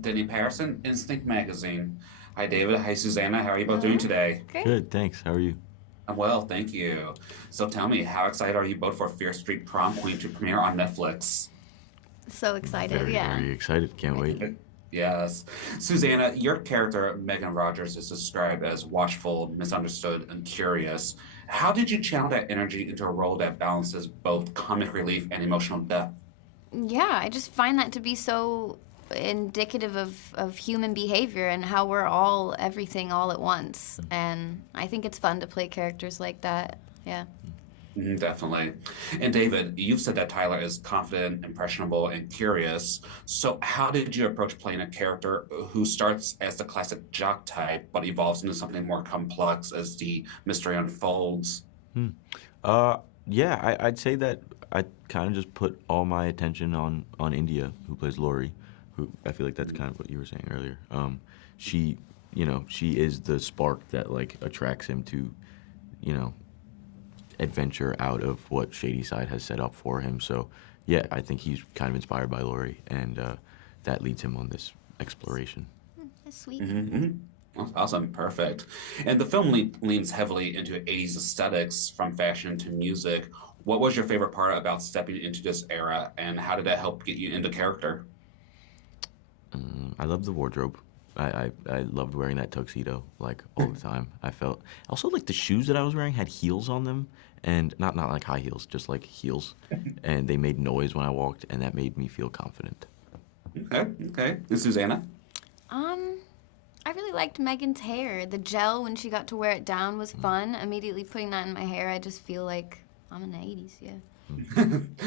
Denny Patterson, Instinct Magazine. Hi, David. Hi, Susanna. How are you both doing Hello. today? Great. Good, thanks. How are you? I'm well, thank you. So tell me, how excited are you both for Fear Street Prom Queen to premiere on Netflix? So excited. Very, Yeah. very excited. Can't wait. Yes. Susanna, your character, Megan Rogers, is described as watchful, misunderstood, and curious. How did you channel that energy into a role that balances both comic relief and emotional depth? Yeah, I just find that to be so indicative of human behavior and how we're all everything all at once. And I think it's fun to play characters like that. Yeah. Definitely. And David, you've said that Tyler is confident, impressionable, and curious. So, how did you approach playing a character who starts as the classic jock type but evolves into something more complex as the mystery unfolds? Hmm. Uh, yeah, I'd say that I kind of just put all my attention on India, who plays Laurie, who I feel like that's kind of what you were saying earlier. She, she is the spark that like attracts him to, you know, adventure out of what Shady Side has set up for him. So, yeah, I think he's kind of inspired by Laurie, and that leads him on this exploration. That's sweet. hmm Awesome, perfect. And the film leans heavily into 80s aesthetics from fashion to music. What was your favorite part about stepping into this era, and how did that help get you into character? I love the wardrobe. I loved wearing that tuxedo like all the time. I felt also like the shoes that I was wearing had heels on them, and not like high heels, just like heels, and they made noise when I walked, and that made me feel confident. Okay, okay. And Susanna? Um, I really liked Megan's hair. The gel when she got to wear it down was fun. Immediately putting that in my hair, I just feel like I'm in the 80s. Yeah.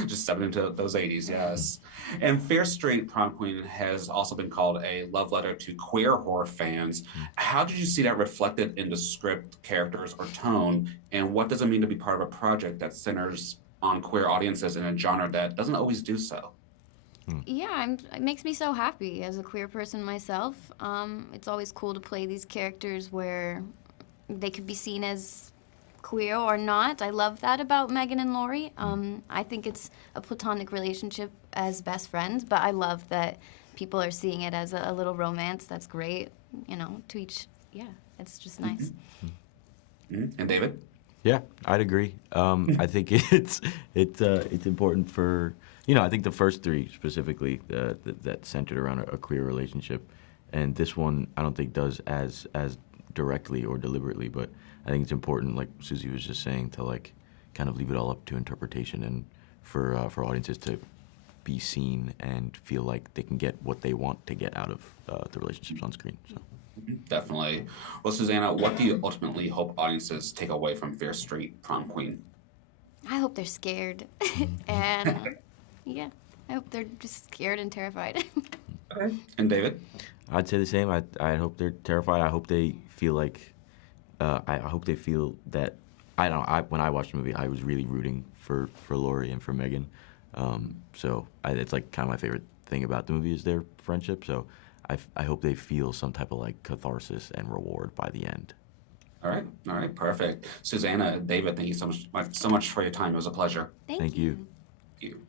Just stepping into those 80s, yes. And Fair Street Prom Queen has also been called a love letter to queer horror fans. How did you see that reflected in the script, characters, or tone? And what does it mean to be part of a project that centers on queer audiences in a genre that doesn't always do so? Yeah, it makes me so happy as a queer person myself. It's always cool to play these characters where they could be seen as queer or not. I love that about Megan and Laurie. I think it's a platonic relationship as best friends, but I love that people are seeing it as a little romance. That's great, to each, yeah, it's just nice. And David? Yeah, I'd agree. I think it's important for I think the first three specifically that centered around a queer relationship, and this one I don't think does as directly or deliberately, but I think it's important, like Susie was just saying, to like kind of leave it all up to interpretation and for audiences to be seen and feel like they can get what they want to get out of the relationships on screen. So. Definitely. Well, Susanna, what do you ultimately hope audiences take away from Fair Street Prom Queen? I hope they're scared. And yeah, I hope they're just scared and terrified. Okay. And David? I'd say the same. I hope they're terrified. I hope they feel like I hope they feel that I don't know. When I watched the movie, I was really rooting for Laurie and for Megan. It's like kind of my favorite thing about the movie is their friendship. So I hope they feel some type of like catharsis and reward by the end. All right, perfect. Susanna, David, thank you so much for your time. It was a pleasure. Thank Thank you. you. Thank you.